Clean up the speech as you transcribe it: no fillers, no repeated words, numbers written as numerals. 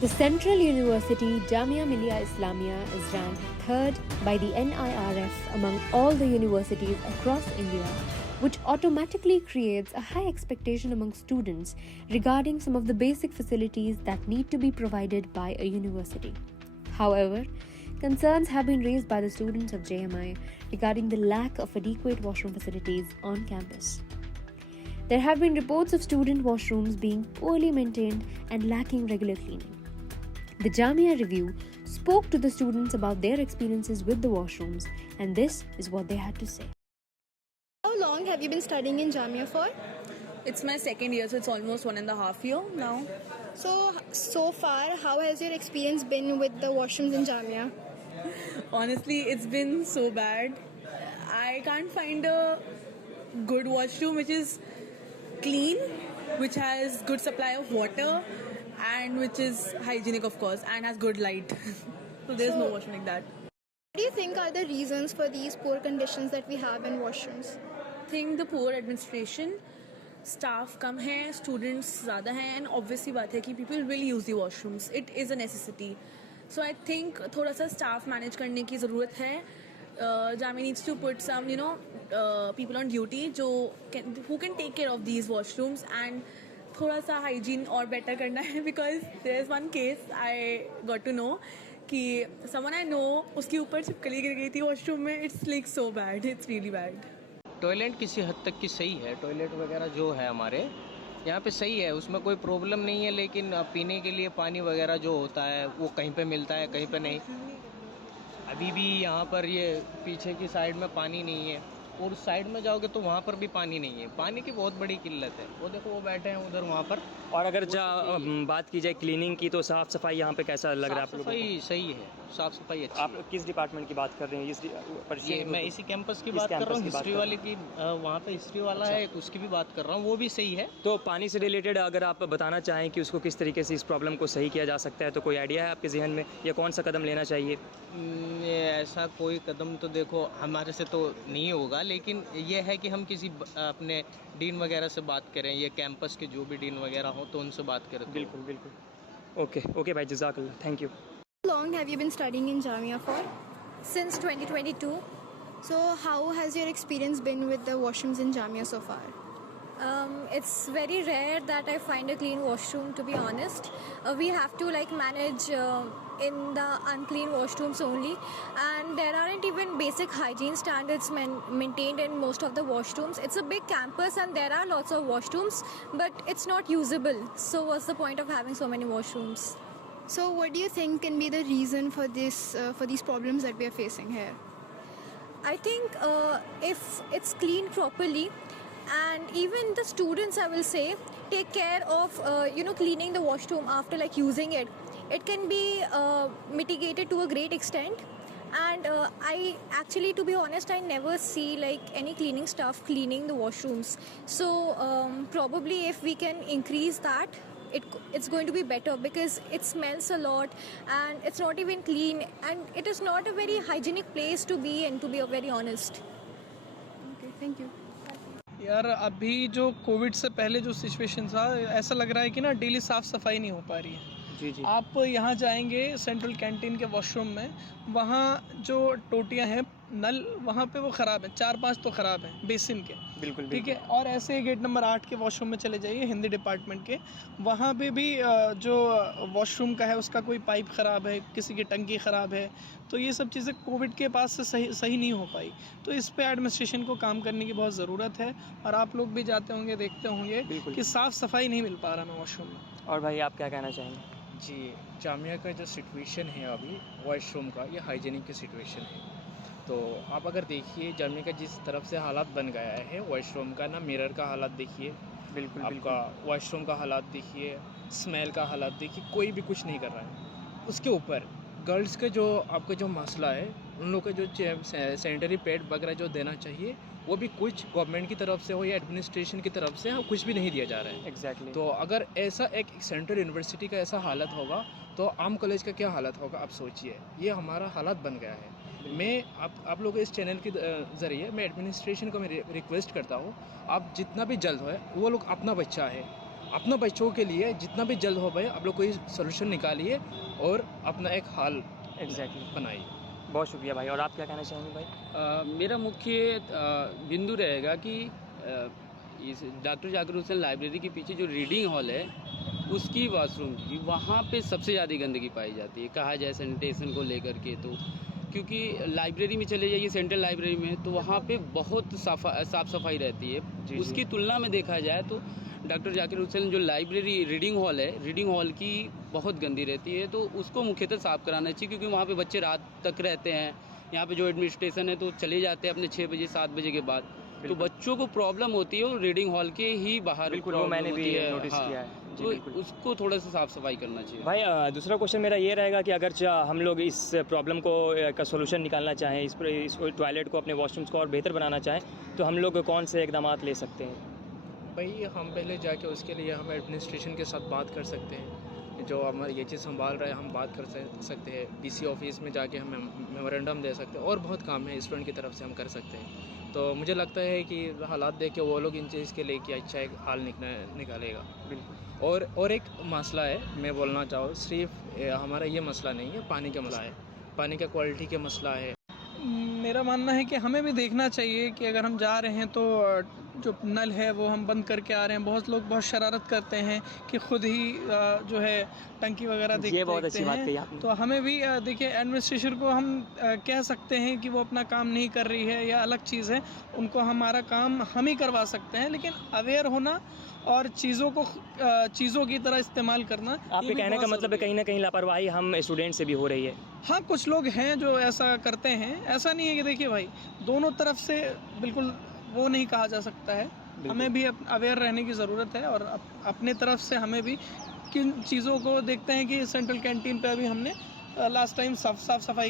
The Central University Jamia Millia Islamia is ranked third by the NIRF among all the universities across India, which automatically creates a high expectation among students regarding some of the basic facilities that need to be provided by a university. However, concerns have been raised by the students of JMI regarding the lack of adequate washroom facilities on campus. There have been reports of student washrooms being poorly maintained and lacking regular cleaning. The Jamia Review spoke to the students about their experiences with the washrooms, and this is what they had to say. How long have you been studying in Jamia for? It's my second year, so it's almost 1.5 years now. So far, how has your experience been with the washrooms in Jamia? Honestly, it's been so bad. I can't find a good washroom which is clean, which has good supply of water, and which is hygienic, of course, and has good light. So there's no washroom like that. What do you think are the reasons for these poor conditions that we have in washrooms? I think the poor administration, staff कम है, students ज़्यादा हैं, and obviously बात है कि people will use the washrooms. It is a necessity. So I think थोड़ा सा staff manage करने की ज़रूरत है. Jamia needs to put some, people on duty who can take care of these washrooms and थोड़ा सा hygiene और better करना है, because there's one case I got to know कि someone I know उसके ऊपर छिपकली गिर गई थी washroom में. It's like so bad. It's really bad. Toilet किसी हद तक की सही है, टॉयलेट वगैरह जो है हमारे यहाँ पे सही है, उसमें कोई प्रॉब्लम नहीं है, लेकिन पीने के लिए पानी वगैरह जो होता है वो कहीं पे मिलता है, कहीं पे नहीं. अभी भी यहाँ पर ये पीछे की साइड में पानी नहीं है, और उस साइड में जाओगे तो वहाँ पर भी पानी नहीं है. पानी की बहुत बड़ी किल्लत है. वो देखो वो बैठे हैं उधर वहाँ पर. और अगर बात की जाए क्लीनिंग की, तो साफ़ सफाई यहाँ पे कैसा लग रहा है आप लोगों को? सफाई सही है, साफ़ सफाई अच्छी. आप किस डिपार्टमेंट की बात कर रहे हैं? ये मैं इसी कैंपस की बात कर रहा हूँ, हिस्ट्री वाले की. वहाँ पे हिस्ट्री वाला है, उसकी भी बात कर रहा हूँ, वो भी सही है. तो पानी से रिलेटेड अगर आप बताना चाहें कि उसको किस तरीके से इस प्रॉब्लम को सही किया जा सकता है, तो कोई आइडिया है आपके जहन में, या कौन सा कदम लेना चाहिए? ऐसा कोई कदम तो देखो हमारे से तो नहीं होगा, लेकिन ये है कि हम किसी अपने डीन वगैरह से बात करें, ये कैंपस के जो भी डीन वगैरह हो तो उनसे बात करें. बिल्कुल बिल्कुल. ओके भाई, जज़ाकल्लाह, thank you. How long have you been studying in Jamia for? Since 2022. So how has your experience been with the washrooms in Jamia so far? It's very rare that I find a clean washroom, to be honest. We have to manage in the unclean washrooms only, and there aren't even basic hygiene standards maintained in most of the washrooms. It's a big campus and there are lots of washrooms, but it's not usable. So what's the point of having so many washrooms? So what do you think can be the reason for these problems that we are facing here? I think if it's cleaned properly, and even the students, I will say, take care of cleaning the washroom after using it, it can be mitigated to a great extent. And I actually, to be honest, I never see any cleaning staff cleaning the washrooms. So probably if we can increase that, it's going to be better, because it smells a lot and it's not even clean, and it is not a very hygienic place to be in, to be very honest. Okay, thank you. यार अभी जो Covid से पहले जो situation था, ऐसा लग रहा है कि ना डेली साफ़ सफाई नहीं हो पा रही है. जी. आप यहाँ जाएंगे सेंट्रल कैंटीन के वॉशरूम में, वहाँ जो टोटियाँ हैं, नल वहाँ पे वो ख़राब है, 4-5 तो ख़राब हैं बेसिन के. बिल्कुल ठीक है. और ऐसे ही गेट नंबर 8 के वॉशरूम में चले जाइए, हिंदी डिपार्टमेंट के, वहाँ पे भी जो वॉशरूम का है उसका कोई पाइप ख़राब है, किसी की टंकी ख़राब है. तो ये सब चीज़ें कोविड के पास से सही नहीं हो पाई. तो इस पे एडमिनिस्ट्रेशन को काम करने की बहुत ज़रूरत है, और आप लोग भी जाते होंगे, देखते होंगे कि साफ़ सफाई नहीं मिल पा रहा है वॉशरूम में. और भाई आप क्या कहना चाहेंगे? जी, जामिया का जो सिचुएशन है अभी वॉशरूम का, ये हाइजीनिक की सिचुएशन है. तो आप अगर देखिए जामिया का जिस तरफ से हालात बन गया है वॉशरूम का, ना मिरर का हालात देखिए, बिल्कुल आपका वॉशरूम का हालात देखिए, स्मेल का हालात देखिए, कोई भी कुछ नहीं कर रहा है. उसके ऊपर गर्ल्स का जो आपका जो मसला है, उन लोग का जो सैनिटरी पैड वगैरह जो देना चाहिए, वो भी कुछ गवर्नमेंट की तरफ से हो या एडमिनिस्ट्रेशन की तरफ से कुछ भी नहीं दिया जा रहा है. एग्जैक्टली. तो अगर ऐसा एक सेंट्रल यूनिवर्सिटी का ऐसा हालत होगा तो आम कॉलेज का क्या हालत होगा, आप सोचिए. ये हमारा हालत बन गया है. मैं आप लोगों इस चैनल के ज़रिए मैं एडमिनिस्ट्रेशन को मैं रिक्वेस्ट करता हूँ, आप जितना भी जल्द हो, वो लोग अपना बच्चा है, अपना बच्चों के लिए जितना भी जल्द हो पाए आप लोग कोई सोल्यूशन निकालिए और अपना एक हाल एग्जैक्टली। बनाइए। बहुत शुक्रिया भाई। और आप क्या कहना चाहेंगे भाई? मेरा मुख्य बिंदु रहेगा कि इस डॉक्टर जाकिर हुसैन लाइब्रेरी के पीछे जो रीडिंग हॉल है उसकी वॉशरूम की वहाँ पे सबसे ज़्यादा गंदगी पाई जाती है, कहा जाए सैनिटेशन को लेकर के। तो क्योंकि लाइब्रेरी में चले जाइए, सेंट्रल लाइब्रेरी में, तो वहाँ पे बहुत साफ़ सफाई रहती है। उसकी तुलना में देखा जाए तो डॉक्टर जाकिर हुसैन जो लाइब्रेरी रीडिंग हॉल है, रीडिंग हॉल की बहुत गंदी रहती है। तो उसको मुख्यतः साफ़ कराना चाहिए, क्योंकि वहाँ पे बच्चे रात तक रहते हैं। यहाँ पे जो एडमिनिस्ट्रेशन है तो चले जाते हैं अपने 6 बजे 7 बजे के बाद, तो बच्चों को प्रॉब्लम होती है और रीडिंग हॉल के ही बाहर बिल्कुल, वो मैंने भी नोटिस हाँ, किया है। जी, तो बिल्कुल। उसको थोड़ा सा साफ़ सफाई करना चाहिए भाई दूसरा क्वेश्चन मेरा ये रहेगा कि अगर हम लोग इस प्रॉब्लम को का सोल्यूशन निकालना चाहें, इस टॉयलेट को, अपने वॉशरूम्स को और बेहतर बनाना चाहें, तो हम लोग कौन से इकदाम ले सकते हैं? भाई हम पहले जाके उसके लिए हम एडमिनिस्ट्रेशन के साथ बात कर सकते हैं, जो हमारे ये चीज़ संभाल रहा है हम बात कर सकते हैं। डीसी ऑफिस में जाके हम मेमोरेंडम दे सकते हैं, और बहुत काम है स्टूडेंट की तरफ से हम कर सकते हैं। तो मुझे लगता है कि हालात देख के वो लोग इन चीज़ के लिए कि अच्छा एक हाल निकालेगा। बिल्कुल। और एक मसला है, मैं बोलना चाहूँ, सिर्फ हमारा ये मसला नहीं है, पानी का मसला है, पानी का क्वालिटी का मसला है। मेरा मानना है कि हमें भी देखना चाहिए कि अगर हम जा रहे हैं तो जो नल है वो हम बंद करके आ रहे हैं। बहुत लोग बहुत शरारत करते हैं कि खुद ही जो है टंकी वगैरह ये बहुत अच्छी बात कही आपने। तो हमें भी देखिए एडमिनिस्ट्रेशन को हम कह सकते हैं कि वो अपना काम नहीं कर रही है या अलग चीज़ है, उनको हमारा काम हम ही करवा सकते हैं। लेकिन अवेयर होना और चीज़ों की तरह इस्तेमाल करना, आपके कहने का मतलब है कहीं ना कहीं लापरवाही हम स्टूडेंट से भी हो रही है। हाँ, कुछ लोग हैं जो ऐसा करते हैं। ऐसा नहीं है कि देखिए भाई दोनों तरफ से बिल्कुल वो नहीं कहा जा सकता है। हमें भी अवेयर रहने की ज़रूरत है, और अपने तरफ से हमें भी किन चीज़ों को देखते हैं कि सेंट्रल कैंटीन पे अभी हमने लास्ट टाइम साफ सफाई